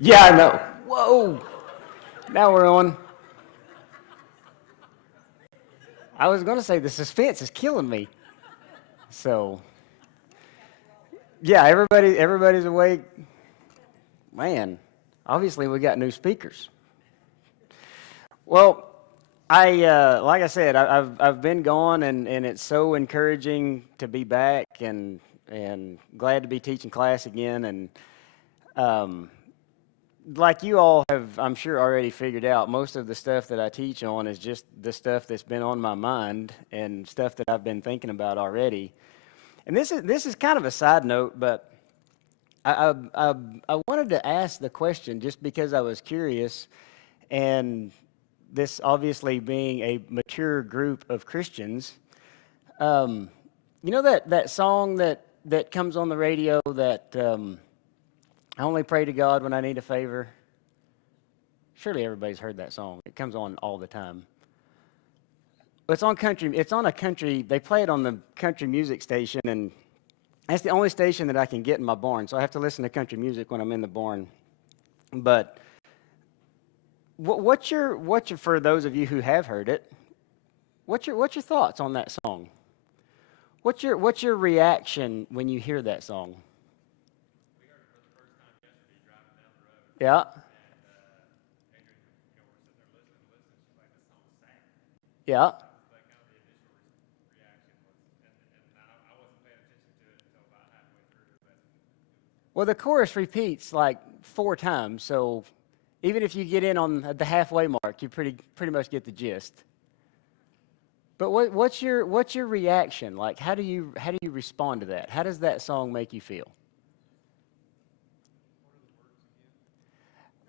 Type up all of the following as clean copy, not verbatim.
Yeah, I know. Whoa. Now we're on. I was going to say the suspense is killing me. So, yeah, everybody's awake. Man, obviously we got new speakers. Well, like I said, I've been gone, and it's so encouraging to be back, and glad to be teaching class again. And um, like you all have, I'm sure, already figured out, most of the stuff that I teach on is just the stuff that's been on my mind and stuff that I've been thinking about already. And this is kind of a side note, but I wanted to ask the question just because I was curious, and this obviously being a mature group of Christians. Um, you know that song that comes on the radio that I only pray to God when I need a favor. Surely everybody's heard that song. It comes on all the time. It's on country. It's on a country. They play it on the country music station, and that's the only station that I can get in my barn. So I have to listen to country music when I'm in the barn. But what's your for those of you who have heard it? What's your thoughts on that song? What's your reaction when you hear that song? Yeah, yeah. Well, the chorus repeats like four times, so even if you get in on the halfway mark, you pretty much get the gist. But what's your reaction? Like, how do you respond to that? How does that song make you feel?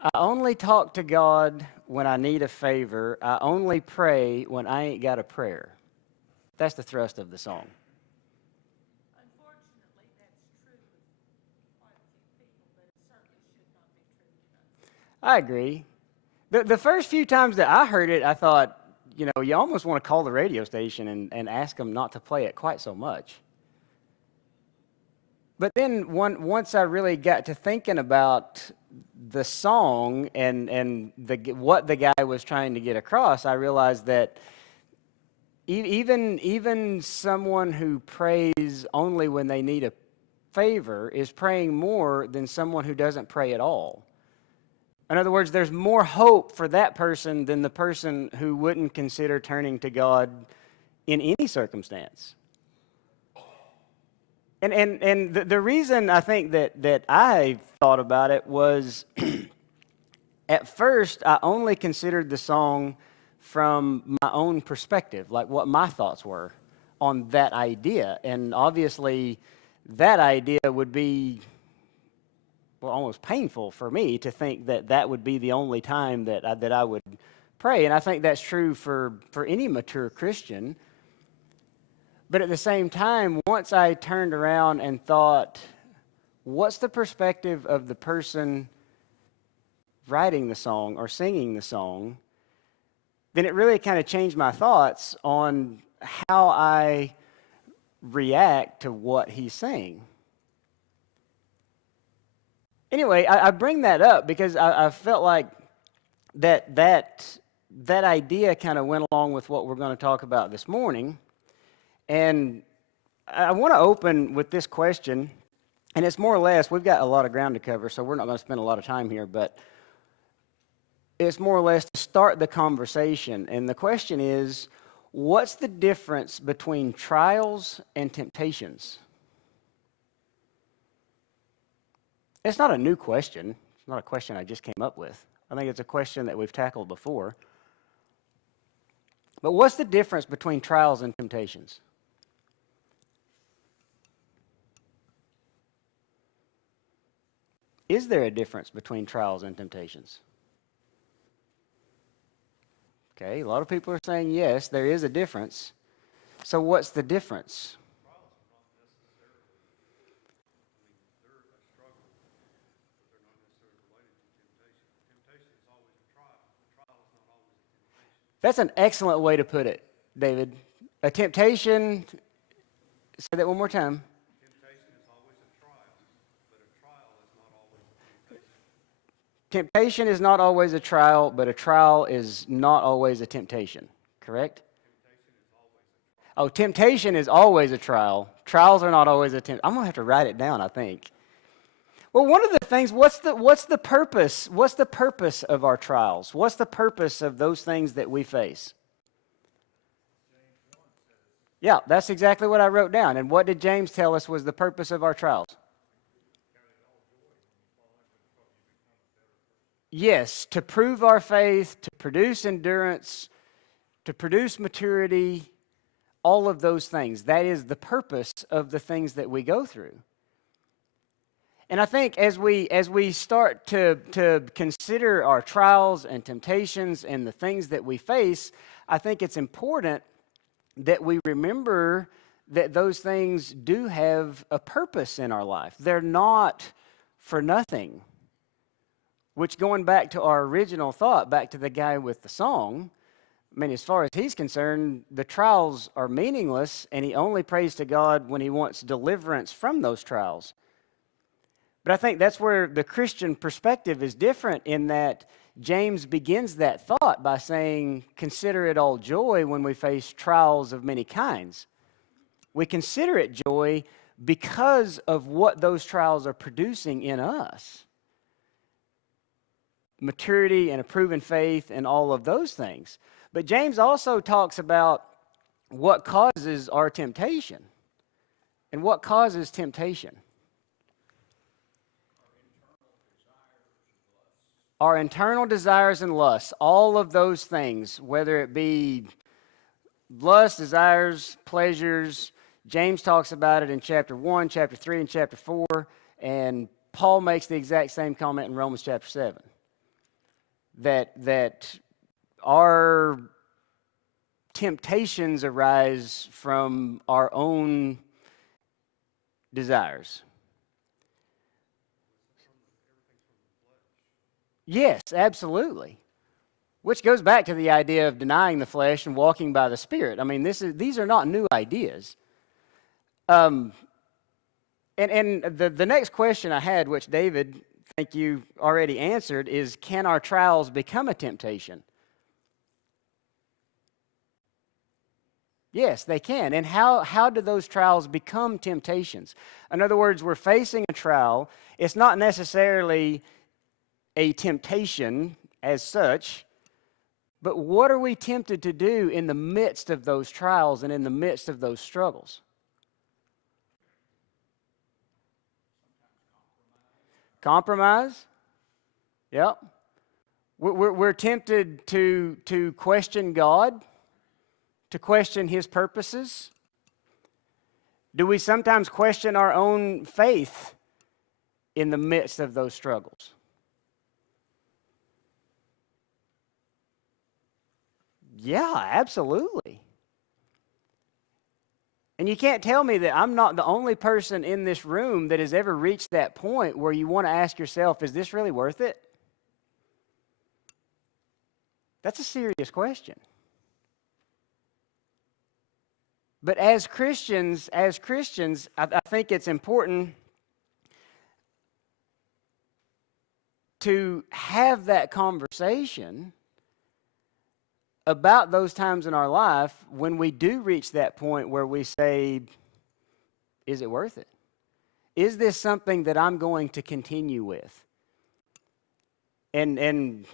I only talk to God when I need a favor. I only pray when I ain't got a prayer. That's the thrust of the song. I agree. The first few times that I heard it, I thought, you almost want to call the radio station and ask them not to play it quite so much. But then once I really got to thinking about the song and what the guy was trying to get across, I realized that even someone who prays only when they need a favor is praying more than someone who doesn't pray at all. In other words, there's more hope for that person than the person who wouldn't consider turning to God in any circumstance. And the reason I think that I thought about it was at first I only considered the song from my own perspective, like what my thoughts were on that idea. And obviously, that idea would be, well, almost painful for me to think that that would be the only time that I would pray. And I think that's true for any mature Christian. But at the same time, once I turned around and thought, what's the perspective of the person writing the song or singing the song, then it really kind of changed my thoughts on how I react to what he's saying. Anyway, I bring that up because I felt like that idea kind of went along with what we're going to talk about this morning. And I want to open with this question, and it's more or less, we've got a lot of ground to cover, so we're not going to spend a lot of time here, but it's more or less to start the conversation. And the question is, what's the difference between trials and temptations? It's not a new question. It's not a question I just came up with. I think it's a question that we've tackled before. But what's the difference between trials and temptations? Is there a difference between trials and temptations? Okay, a lot of people are saying yes, there is a difference. So what's the difference? That's an excellent way to put it, David. A temptation, say that one more time. Temptation is not always a trial, but a trial is not always a temptation, correct? Oh, temptation is always a trial. Trials are not always a temptation. I'm going to have to write it down, I think. Well, one of the things, what's the purpose? What's the purpose of our trials? What's the purpose of those things that we face? Yeah, that's exactly what I wrote down. And what did James tell us was the purpose of our trials? Yes, to prove our faith, to produce endurance, to produce maturity, all of those things. That is the purpose of the things that we go through. And I think as we start to consider our trials and temptations and the things that we face, I think it's important that we remember that those things do have a purpose in our life. They're not for nothing. Which, going back to our original thought, back to the guy with the song, I mean, as far as he's concerned, the trials are meaningless, and he only prays to God when he wants deliverance from those trials. But I think that's where the Christian perspective is different, in that James begins that thought by saying, consider it all joy when we face trials of many kinds. We consider it joy because of what those trials are producing in us. Maturity and a proven faith and all of those things. But James also talks about what causes our temptation. And what causes temptation? Our internal desires and lusts. All of those things, whether it be lust, desires, pleasures. James talks about it in chapter 1, chapter 3, and chapter 4. And Paul makes the exact same comment in Romans chapter 7. That our temptations arise from our own desires. Yes, absolutely. Which goes back to the idea of denying the flesh and walking by the Spirit. I mean, these are not new ideas. And the next question I had, which David, think you already answered, is, can our trials become a temptation? Yes, they can. And how do those trials become temptations? In other words, we're facing a trial. It's not necessarily a temptation as such, but what are we tempted to do in the midst of those trials and in the midst of those struggles? Compromise? Yep. We're tempted to question God, to question His purposes. Do we sometimes question our own faith in the midst of those struggles? Yeah, absolutely. And you can't tell me that I'm not the only person in this room that has ever reached that point where you want to ask yourself, is this really worth it? That's a serious question. But as Christians, I think it's important to have that conversation about those times in our life when we do reach that point where we say, is it worth it? Is this something that I'm going to continue with? And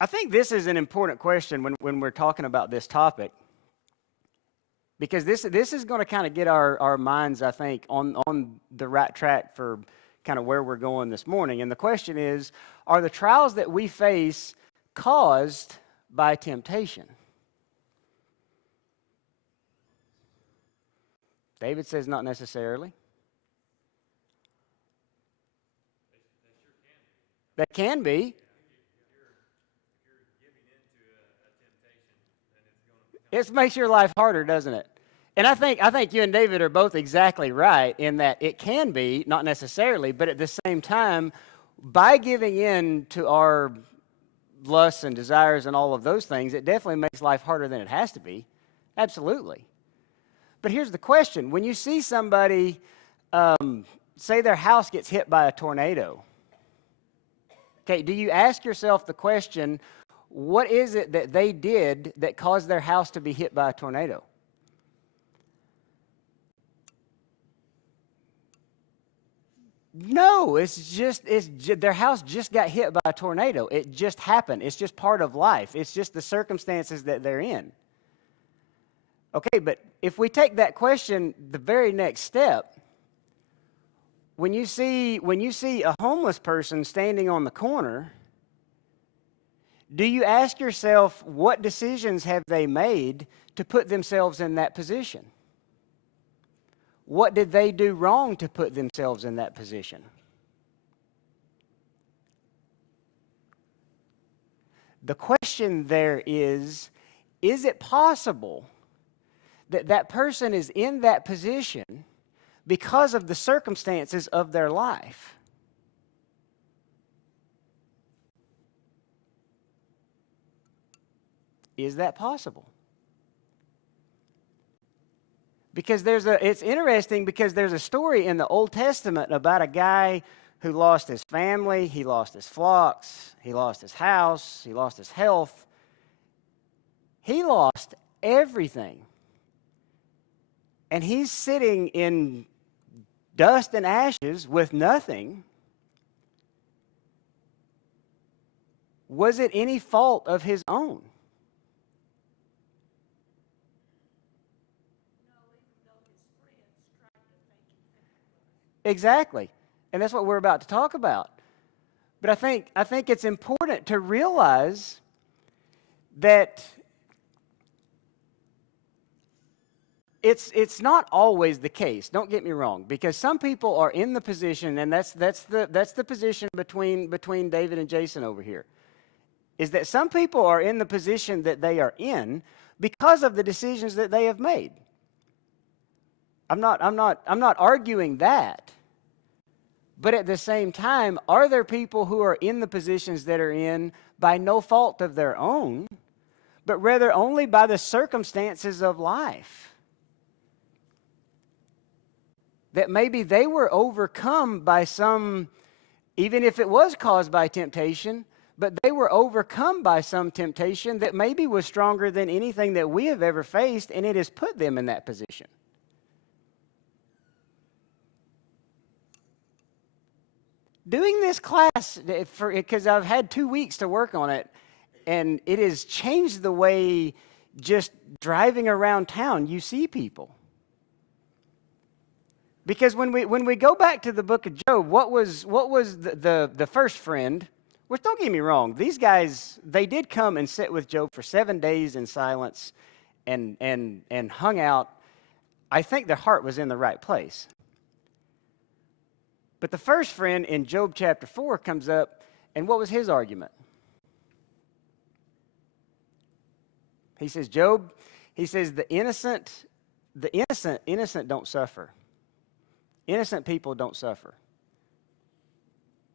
I think this is an important question when we're talking about this topic, because this is going to kind of get our minds, I think, on the right track for kind of where we're going this morning. And the question is, are the trials that we face caused by temptation? David says not necessarily. That can be. It makes your life harder, doesn't it? And I think you and David are both exactly right in that it can be, not necessarily, but at the same time, by giving in to our lusts and desires and all of those things, it definitely makes life harder than it has to be. Absolutely. But here's the question. When you see somebody, say their house gets hit by a tornado, Okay, do you ask yourself the question, what is it that they did that caused their house to be hit by a tornado? No, their house just got hit by a tornado. It just happened. It's just part of life. It's just the circumstances that they're in. Okay, but if we take that question the very next step, when you see a homeless person standing on the corner, do you ask yourself what decisions have they made to put themselves in that position? What did they do wrong to put themselves in that position? The question there is it possible that that person is in that position because of the circumstances of their life? Is that possible? Because it's interesting because there's a story in the Old Testament about a guy who lost his family, he lost his flocks, he lost his house, he lost his health. He lost everything. And he's sitting in dust and ashes with nothing. Was it any fault of his own? Exactly. And that's what we're about to talk about. But I think it's important to realize that it's not always the case. Don't get me wrong, because some people are in the position, and that's the position between David and Jason over here, is that some people are in the position that they are in because of the decisions that they have made. I'm not arguing that. But at the same time, are there people who are in the positions that are in by no fault of their own, but rather only by the circumstances of life? That maybe they were overcome by some, even if it was caused by temptation, but they were overcome by some temptation that maybe was stronger than anything that we have ever faced, and it has put them in that position. Doing this class, because I've had 2 weeks to work on it, and it has changed the way just driving around town you see people. Because when we go back to the book of Job, what was the first friend? Which, don't get me wrong, these guys, they did come and sit with Job for 7 days in silence and hung out. I think their heart was in the right place. But the first friend in Job chapter 4 comes up, and what was his argument? He says, Job, he says, the innocent don't suffer. Innocent people don't suffer.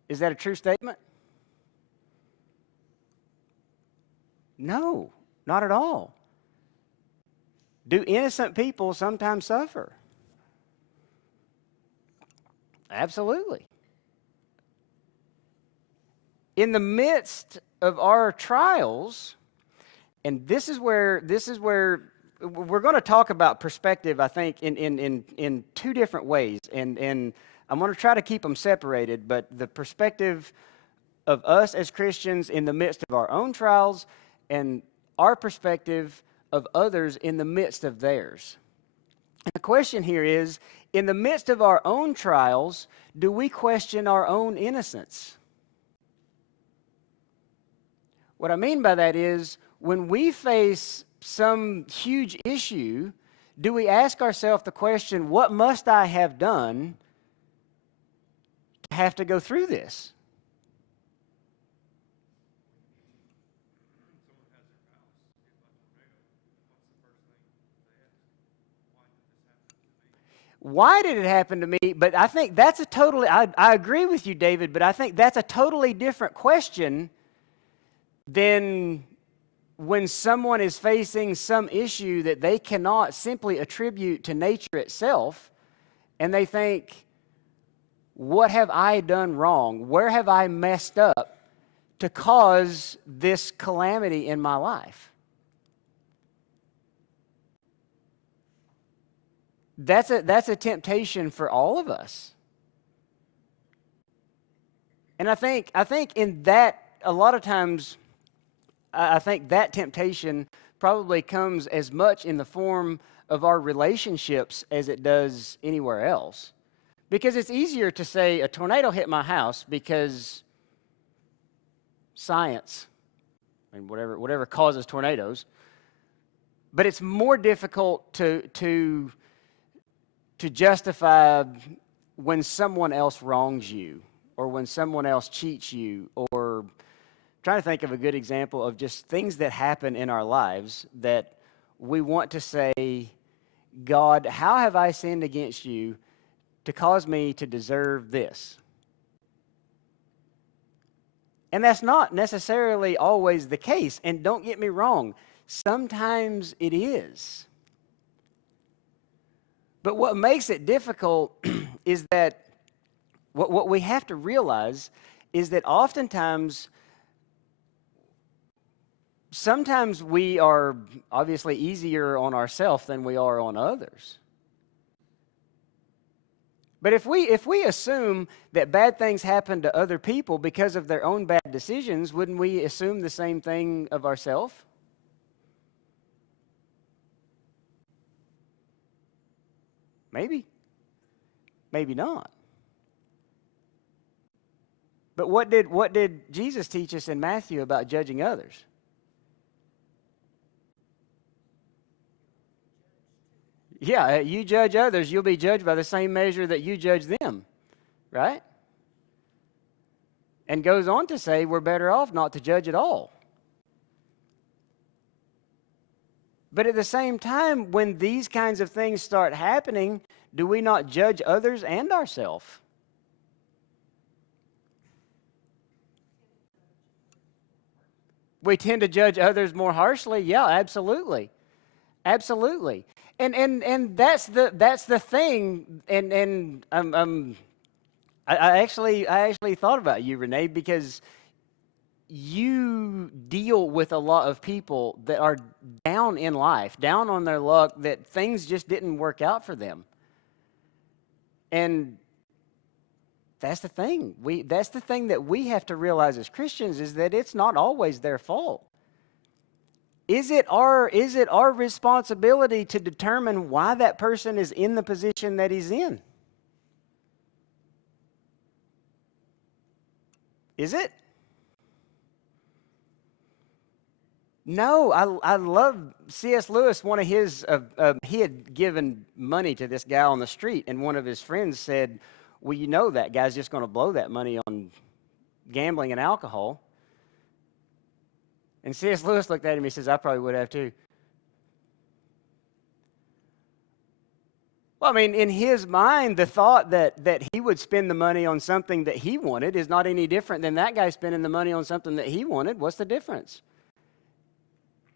Is that a true statement? No, not at all. Do innocent people sometimes suffer? Absolutely. In the midst of our trials, and this is where we're going to talk about perspective, I think, in two different ways, and I'm going to try to keep them separated, but the perspective of us as Christians in the midst of our own trials and our perspective of others in the midst of theirs. And the question here is, in the midst of our own trials, do we question our own innocence? What I mean by that is, when we face some huge issue, do we ask ourselves the question, what must I have done to have to go through this? Why did it happen to me? But I think that's I agree with you, David, but I think that's a totally different question than when someone is facing some issue that they cannot simply attribute to nature itself, and they think, what have I done wrong? Where have I messed up to cause this calamity in my life? That's a temptation for all of us. And I think in that, a lot of times, I think that temptation probably comes as much in the form of our relationships as it does anywhere else. Because it's easier to say a tornado hit my house because science, and whatever causes tornadoes. But it's more difficult to justify when someone else wrongs you, or when someone else cheats you, or I'm trying to think of a good example of just things that happen in our lives that we want to say, God, how have I sinned against you to cause me to deserve this? And that's not necessarily always the case. And don't get me wrong, sometimes it is. But what makes it difficult is that what we have to realize is that oftentimes, sometimes we are obviously easier on ourselves than we are on others. But if we assume that bad things happen to other people because of their own bad decisions, wouldn't we assume the same thing of ourselves? Maybe. Maybe not. But what did Jesus teach us in Matthew about judging others? Yeah, you judge others, you'll be judged by the same measure that you judge them, right? And goes on to say we're better off not to judge at all. But at the same time, when these kinds of things start happening, do we not judge others and ourselves? We tend to judge others more harshly. Yeah, absolutely. Absolutely. And that's the thing. And I actually thought about you, Renee, because you deal with a lot of people that are down in life, down on their luck, that things just didn't work out for them. And that's the thing. That's the thing that we have to realize as Christians, is that it's not always their fault. Is it our responsibility to determine why that person is in the position that he's in? Is it? No, I love C.S. Lewis. One of his, he had given money to this guy on the street, and one of his friends said, well, you know that guy's just going to blow that money on gambling and alcohol. And C.S. Lewis looked at him and he says, I probably would have too. Well, I mean, in his mind, the thought that he would spend the money on something that he wanted is not any different than that guy spending the money on something that he wanted. What's the difference?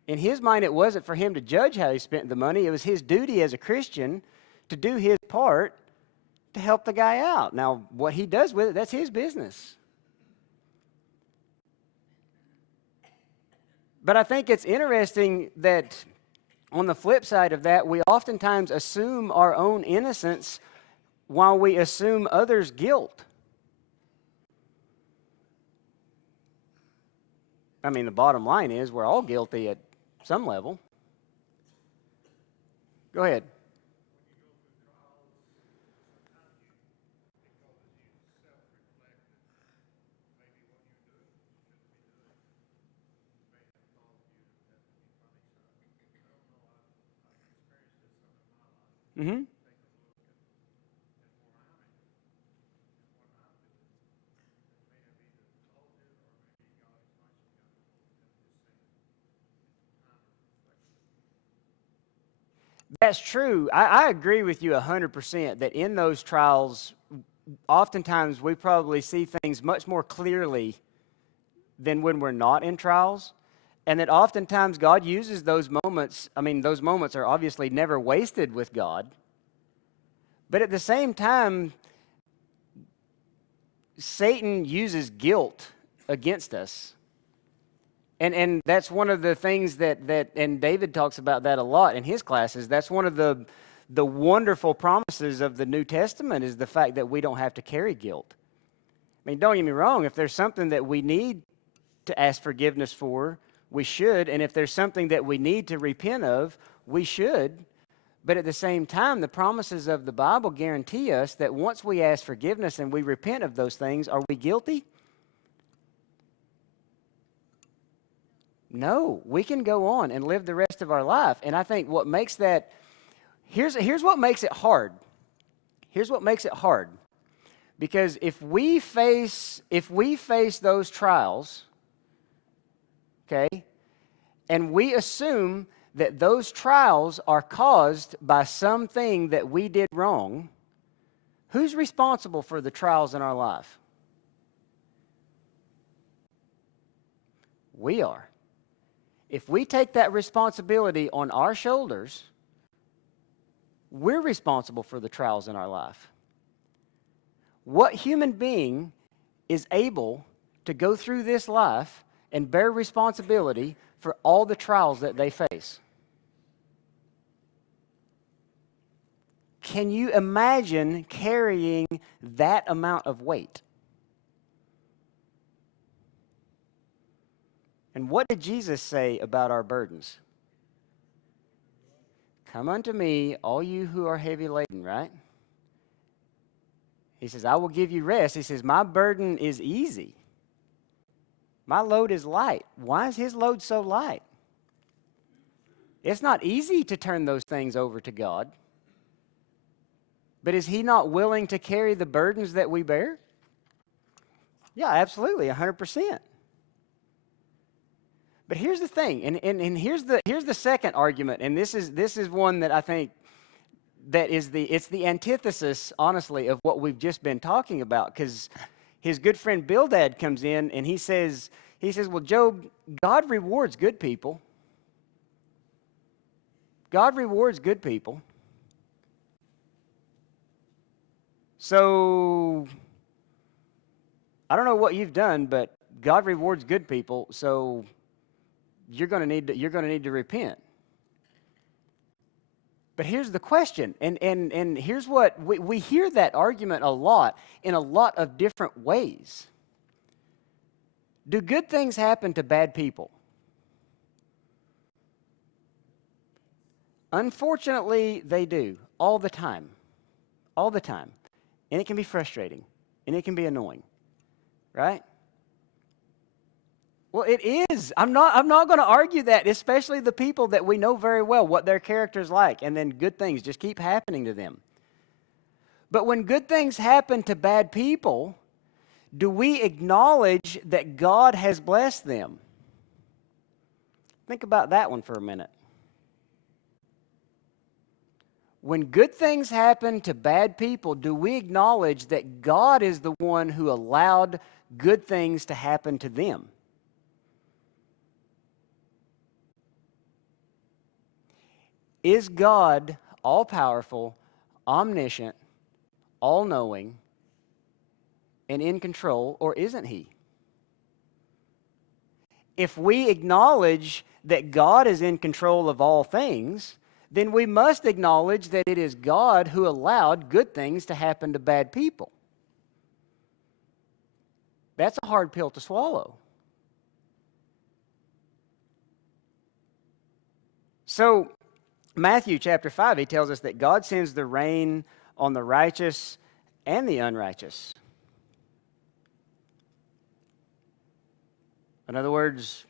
In his mind, it wasn't for him to judge how he spent the money. It was his duty as a Christian to do his part to help the guy out. Now, what he does with it, that's his business. But I think it's interesting that on the flip side of that, we oftentimes assume our own innocence while we assume others' guilt. I mean, the bottom line is we're all guilty at some level. Go ahead. Mm-hmm. That's true. I agree with you 100% that in those trials, oftentimes we probably see things much more clearly than when we're not in trials. And that oftentimes God uses those moments. I mean, those moments are obviously never wasted with God. But at the same time, Satan uses guilt against us And that's one of the things that and David talks about that a lot in his classes. That's one of the wonderful promises of the New Testament is the fact that we don't have to carry guilt. I mean, don't get me wrong, if there's something that we need to ask forgiveness for, we should, and if there's something that we need to repent of, we should. But at the same time, the promises of the Bible guarantee us that once we ask forgiveness and we repent of those things, are we guilty? No, we can go on and live the rest of our life. And I think what makes that, here's what makes it hard. Here's what makes it hard. Because if we face those trials, okay, and we assume that those trials are caused by something that we did wrong, who's responsible for the trials in our life? We are. If we take that responsibility on our shoulders, we're responsible for the trials in our life. What human being is able to go through this life and bear responsibility for all the trials that they face? Can you imagine carrying that amount of weight? And what did Jesus say about our burdens? Come unto me, all you who are heavy laden, right? He says, I will give you rest. He says, my burden is easy. My load is light. Why is his load so light? It's not easy to turn those things over to God. But is he not willing to carry the burdens that we bear? Yeah, absolutely, 100%. But here's the thing, and here's the second argument, and this is one that I think that is it's the antithesis, honestly, of what we've just been talking about, because his good friend Bildad comes in and he says, well, Job, God rewards good people. God rewards good people. So I don't know what you've done, but God rewards good people, so you're going to need to repent. But here's the question, and here's what we hear that argument a lot in a lot of different ways. Do good things happen to bad people? Unfortunately, they do, all the time. All the time. And it can be frustrating, and it can be annoying, right? Well, it is. I'm not going to argue that, especially the people that we know very well what their character's like, and then good things just keep happening to them. But when good things happen to bad people, do we acknowledge that God has blessed them? Think about that one for a minute. When good things happen to bad people, do we acknowledge that God is the one who allowed good things to happen to them? Is God all-powerful, omniscient, all-knowing, and in control, or isn't he? If we acknowledge that God is in control of all things, then we must acknowledge that it is God who allowed good things to happen to bad people. That's a hard pill to swallow. So, Matthew chapter 5, he tells us that God sends the rain on the righteous and the unrighteous. In other words,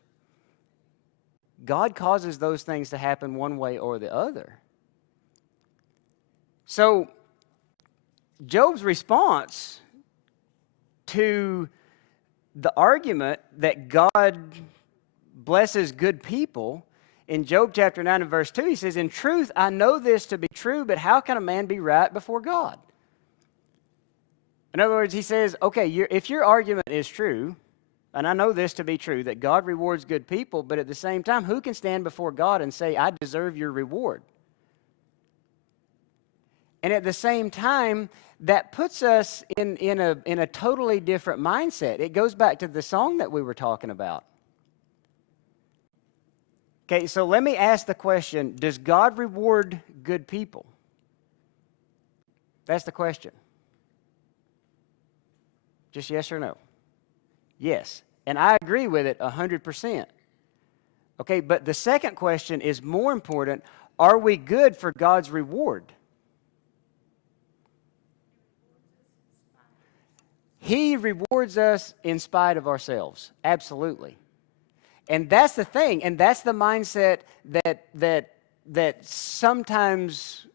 God causes those things to happen one way or the other. So, Job's response to the argument that God blesses good people, in Job chapter 9 and verse 2, he says, in truth, I know this to be true, but how can a man be right before God? In other words, he says, okay, if your argument is true, and I know this to be true, that God rewards good people, but at the same time, who can stand before God and say, I deserve your reward? And at the same time, that puts us in a totally different mindset. It goes back to the song that we were talking about. Okay, so let me ask the question, does God reward good people? That's the question. Just yes or no? Yes. And I agree with it 100%. Okay, but the second question is more important. Are we good for God's reward? He rewards us in spite of ourselves. Absolutely. And that's the thing, and that's the mindset that sometimes,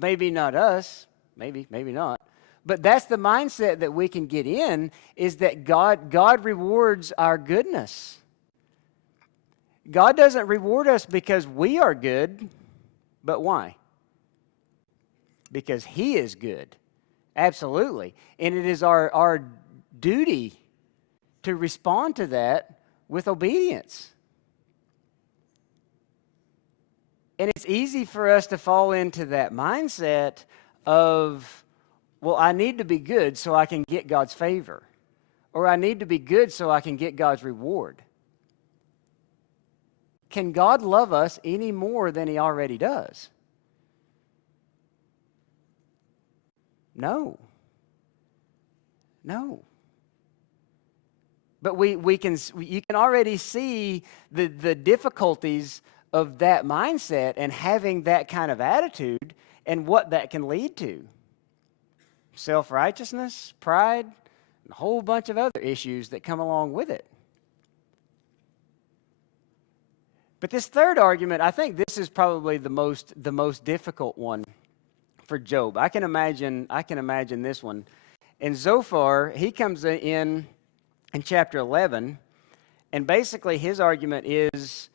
maybe not us, maybe not, but that's the mindset that we can get in, is that God rewards our goodness. God doesn't reward us because we are good, but why? Because He is good. Absolutely. And it is our duty to respond to that with obedience. And it's easy for us to fall into that mindset of, well, I need to be good so I can get God's favor. Or I need to be good so I can get God's reward. Can God love us any more than He already does? No. No. But you can already see the difficulties of that mindset and having that kind of attitude and what that can lead to. Self-righteousness, pride, and a whole bunch of other issues that come along with it. But this third argument, I think this is probably the most difficult one for Job. I can imagine this one. And Zophar, he comes in chapter 11, and basically his argument is,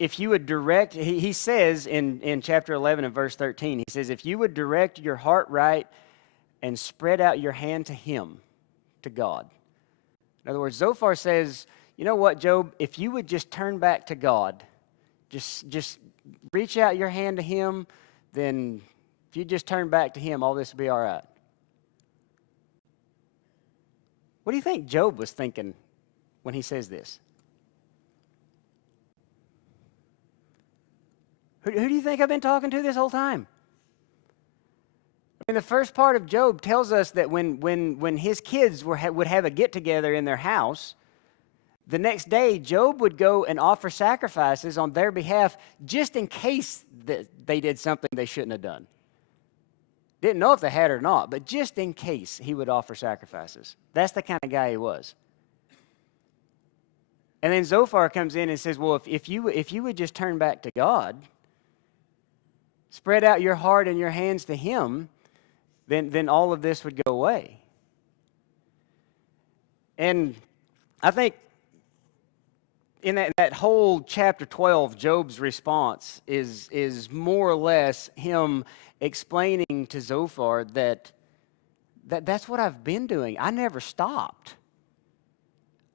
if you would direct, he says in chapter 11 and verse 13, he says, if you would direct your heart right and spread out your hand to Him, to God. In other words, Zophar says, you know what, Job, if you would just turn back to God, just reach out your hand to Him, then if you just turn back to Him, all this will be all right. What do you think Job was thinking when he says this? Who do you think I've been talking to this whole time? I mean, the first part of Job tells us that when his kids would have a get-together in their house, the next day Job would go and offer sacrifices on their behalf just in case that they did something they shouldn't have done. Didn't know if they had or not, but just in case, he would offer sacrifices. That's the kind of guy he was. And then Zophar comes in and says, well, if you would just turn back to God, spread out your heart and your hands to Him, then all of this would go away. And I think in that whole chapter 12, Job's response is more or less him explaining to Zophar that's what I've been doing. I never stopped.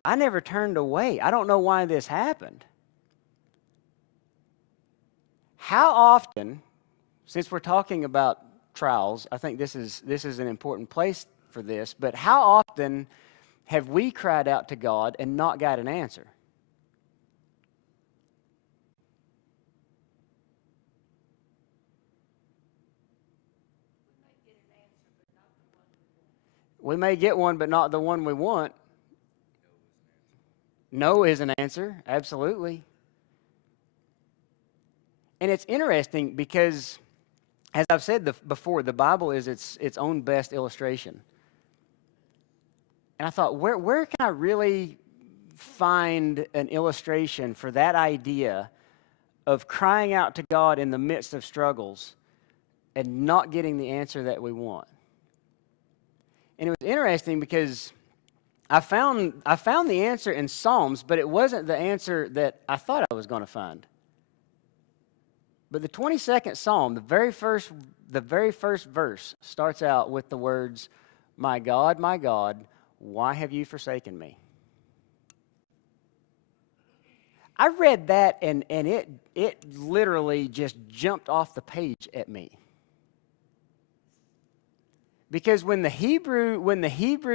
I never turned away. I don't know why this happened. How often, since we're talking about trials, I think this is an important place for this, but how often have we cried out to God and not got an answer? We may get one, but not the one we want. No is an answer, absolutely. And it's interesting because, as I've said before, the Bible is its own best illustration. And I thought, where can I really find an illustration for that idea of crying out to God in the midst of struggles and not getting the answer that we want? And it was interesting because I found the answer in Psalms, but it wasn't the answer that I thought I was going to find. But the 22nd Psalm, the very first verse starts out with the words, my God, why have you forsaken me?" I read that and it literally just jumped off the page at me. Because when the Hebrew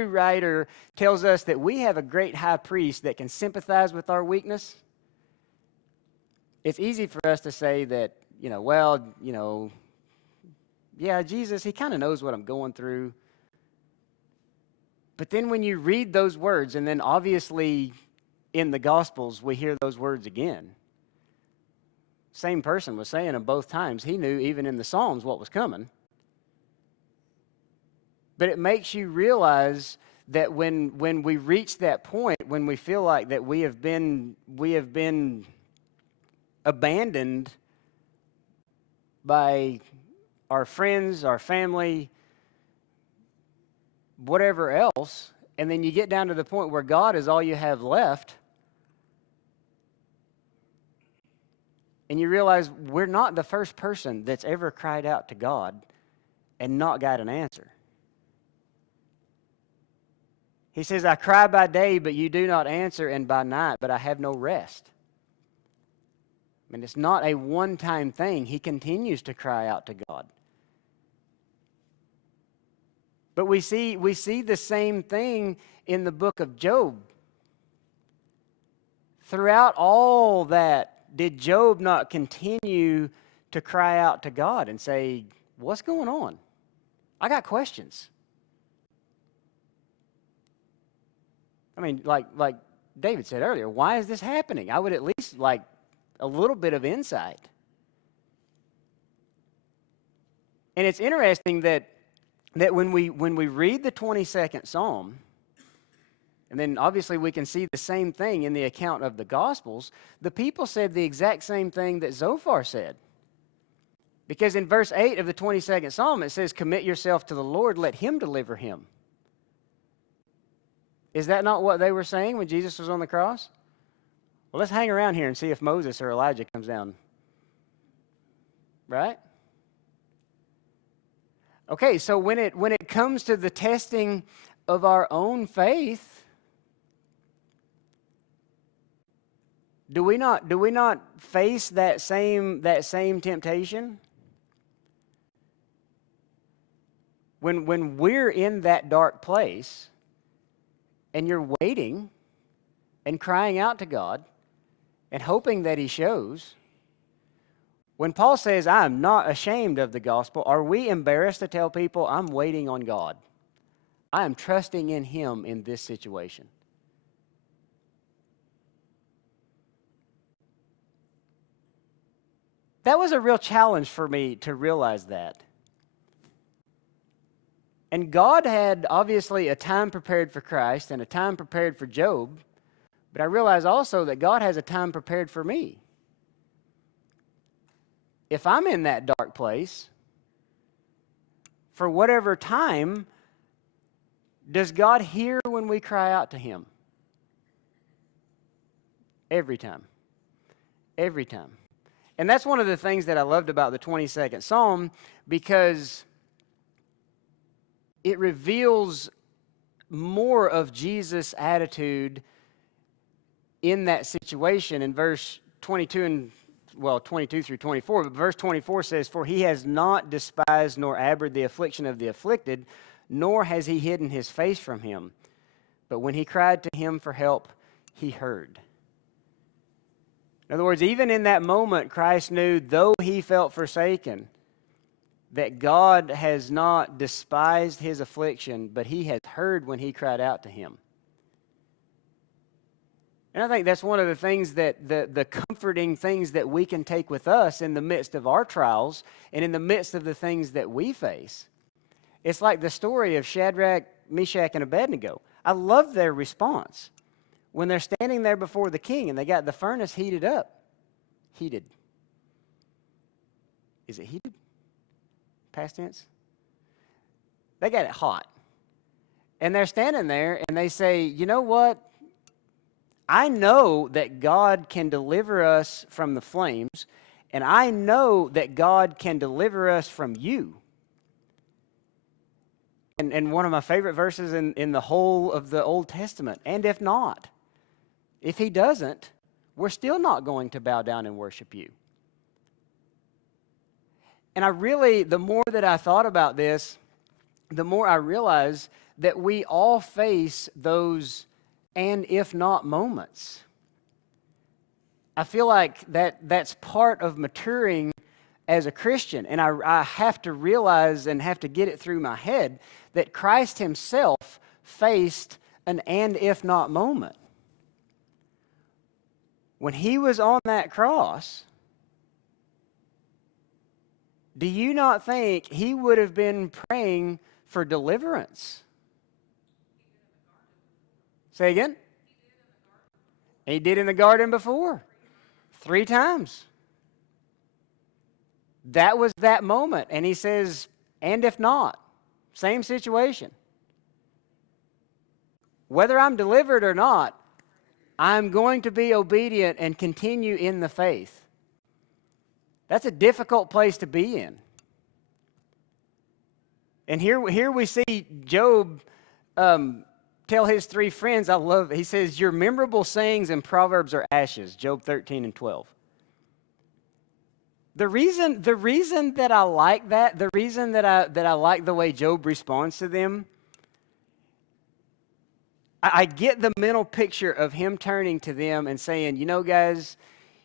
writer tells us that we have a great high priest that can sympathize with our weakness, it's easy for us to say that, yeah, Jesus, he kind of knows what I'm going through. But then when you read those words, and then obviously in the Gospels we hear those words again. Same person was saying them both times. He knew even in the Psalms what was coming. But it makes you realize that when we reach that point, when we feel like that we have been abandoned by our friends, our family, whatever else, and then you get down to the point where God is all you have left, and you realize we're not the first person that's ever cried out to God and not got an answer. He says, I cry by day, but you do not answer, and by night, but I have no rest. I mean, it's not a one-time thing. He continues to cry out to God. But we see the same thing in the book of Job. Throughout all that, did Job not continue to cry out to God and say, what's going on? I got questions. I mean, like David said earlier, why is this happening? I would at least like a little bit of insight. And it's interesting that when we read the 22nd Psalm, and then obviously we can see the same thing in the account of the Gospels, the people said the exact same thing that Zophar said. Because in verse 8 of the 22nd Psalm, it says, commit yourself to the Lord, let him deliver him. Is that not what they were saying when Jesus was on the cross? Well, let's hang around here and see if Moses or Elijah comes down. Right? Okay, so when it comes to the testing of our own faith, do we not face that same temptation? When we're in that dark place, and you're waiting and crying out to God and hoping that he shows, when Paul says, I am not ashamed of the gospel, are we embarrassed to tell people I'm waiting on God? I am trusting in him in this situation. That was a real challenge for me to realize that. And God had obviously a time prepared for Christ and a time prepared for Job, but I realize also that God has a time prepared for me. If I'm in that dark place, for whatever time, does God hear when we cry out to him? Every time. Every time. And that's one of the things that I loved about the 22nd Psalm, because it reveals more of Jesus' attitude in that situation. In verse 22 through 24, but verse 24 says, for he has not despised nor abhorred the affliction of the afflicted, nor has he hidden his face from him. But when he cried to him for help, he heard. In other words, even in that moment, Christ knew, though he felt forsaken, that God has not despised his affliction, but he has heard when he cried out to him. And I think that's one of the things that the comforting things that we can take with us in the midst of our trials and in the midst of the things that we face. It's like the story of Shadrach, Meshach, and Abednego. I love their response. When they're standing there before the king and they got the furnace heated up. Heated. Is it heated? Past tense? They got it hot. And they're standing there and they say, you know what? I know that God can deliver us from the flames, and I know that God can deliver us from you. And one of my favorite verses in the whole of the Old Testament, and if not, if he doesn't, we're still not going to bow down and worship you. And the more that I thought about this, the more I realize that we all face those and if not moments. I feel like that's part of maturing as a Christian, and I have to realize and have to get it through my head that Christ himself faced an and if not moment. When he was on that cross, do you not think he would have been praying for deliverance? Say again? He did in the garden before. 3 times. That was that moment. And he says, and if not, same situation. Whether I'm delivered or not, I'm going to be obedient and continue in the faith. That's a difficult place to be in. And here we see Job tell his 3 friends, he says, your memorable sayings and proverbs are ashes, Job 13 and 12. The reason that I like that, the reason that I like the way Job responds to them, I get the mental picture of him turning to them and saying, you know, guys,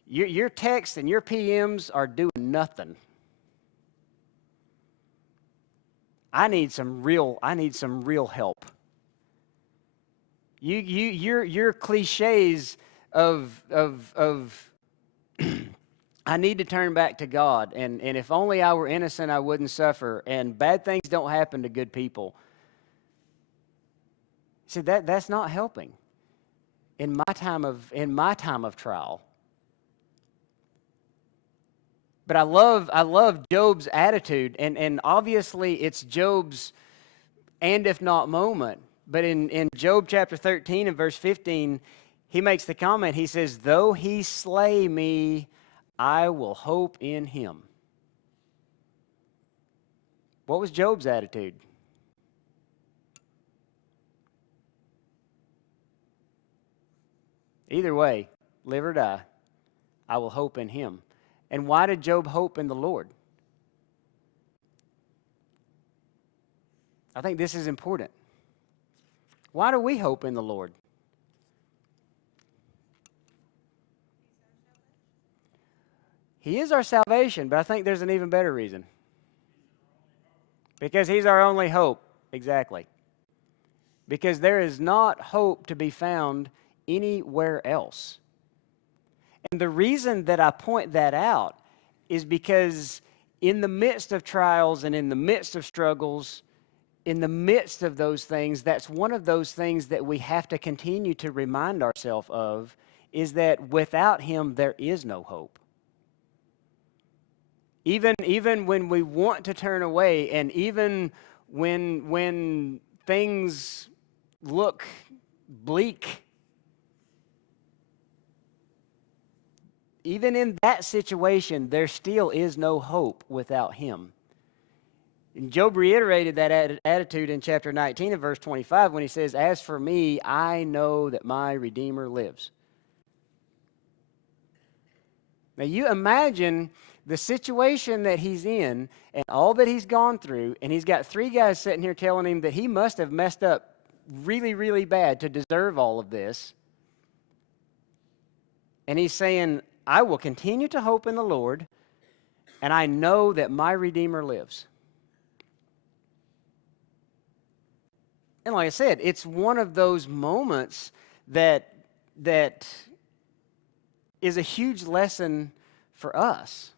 your texts and your PMs are doing nothing. I need some real help. Your cliches of I need to turn back to God, and if only I were innocent, I wouldn't suffer, and bad things don't happen to good people. See, that's not helping in my time of trial. But I love Job's attitude, and obviously it's Job's and if not moment. But in Job chapter 13 and verse 15, he makes the comment, he says, though he slay me, I will hope in him. What was Job's attitude? Either way, live or die, I will hope in him. And why did Job hope in the Lord? I think this is important. Why do we hope in the Lord? He is our salvation, but I think there's an even better reason. Because he's our only hope. Exactly. Because there is not hope to be found anywhere else. And the reason that I point that out is because in the midst of trials and in the midst of struggles, in the midst of those things, that's one of those things that we have to continue to remind ourselves of, is that without him there is no hope. Even when we want to turn away, and even when things look bleak, even in that situation, there still is no hope without him. And Job reiterated that attitude in chapter 19 and verse 25 when he says, as for me, I know that my Redeemer lives. Now you imagine the situation that he's in and all that he's gone through, and he's got 3 guys sitting here telling him that he must have messed up really, really bad to deserve all of this. And he's saying, I will continue to hope in the Lord, and I know that my Redeemer lives. And like I said, it's one of those moments that is a huge lesson for us.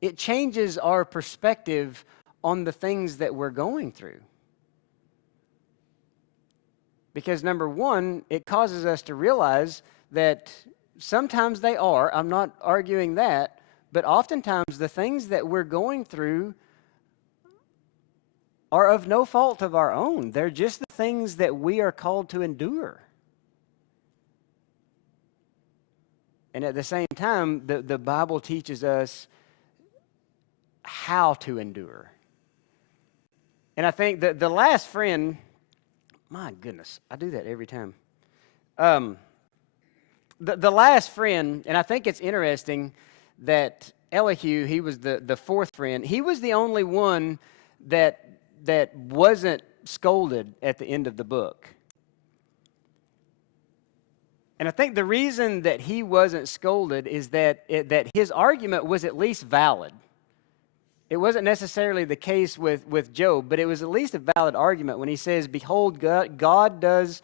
It changes our perspective on the things that we're going through. Because number one, it causes us to realize that sometimes they are, I'm not arguing that, but oftentimes the things that we're going through are of no fault of our own. They're just the things that we are called to endure. And at the same time, the Bible teaches us how to endure. And I think that the last friend, my goodness, I do that every time. The last friend, and I think it's interesting that Elihu, he was the 4th friend. He was the only one that that wasn't scolded at the end of the book. And I think the reason that he wasn't scolded is that his argument was at least valid. It wasn't necessarily the case with Job, but it was at least a valid argument when he says, "Behold, God does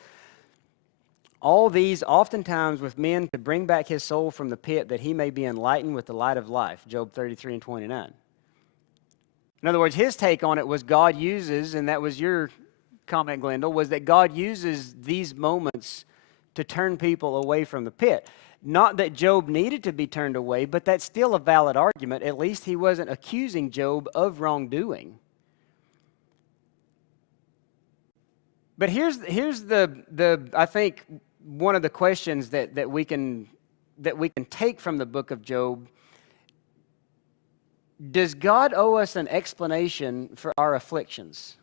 all these oftentimes with men to bring back his soul from the pit that he may be enlightened with the light of life." Job 33 and 29. In other words, his take on it was God uses, and that was your comment, Glendale, was that God uses these moments to turn people away from the pit. Not that Job needed to be turned away, but that's still a valid argument. At least he wasn't accusing Job of wrongdoing. But here's the I think one of the questions that we can take from the book of Job. Does God owe us an explanation for our afflictions?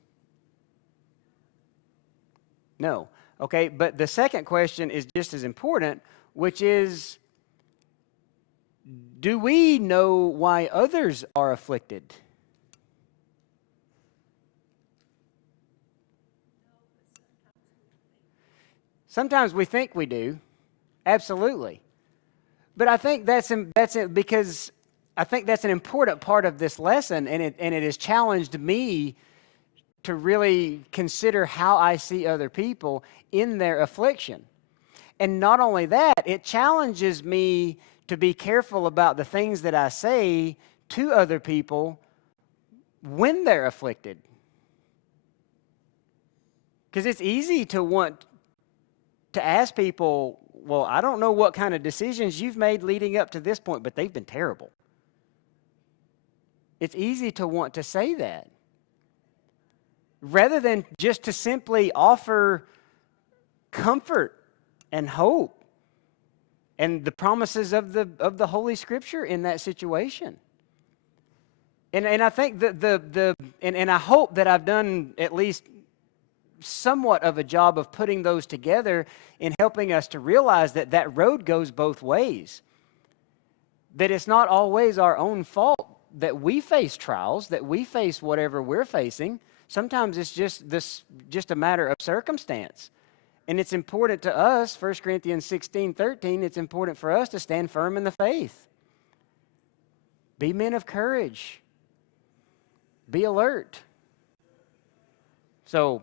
No. Okay, but the second question is just as important, which is, do we know why others are afflicted? Sometimes we think we do, absolutely. But I think that's it because I think that's an important part of this lesson, and it has challenged me to really consider how I see other people in their affliction. And not only that, it challenges me to be careful about the things that I say to other people when they're afflicted. Because it's easy to want to ask people, well, I don't know what kind of decisions you've made leading up to this point, but they've been terrible. It's easy to want to say that, rather than just to simply offer comfort and hope and the promises of the Holy Scripture in that situation. And I think that and I hope that I've done at least somewhat of a job of putting those together in helping us to realize that that road goes both ways. That it's not always our own fault that we face trials, that we face whatever we're facing. Sometimes it's just a matter of circumstance. And it's important to us, 1 Corinthians 16:13, it's important for us to stand firm in the faith. Be men of courage. Be alert. So,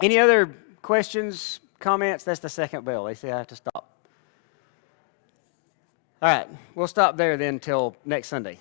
any other questions, comments? That's the second bell. They say I have to stop. All right, we'll stop there then until next Sunday.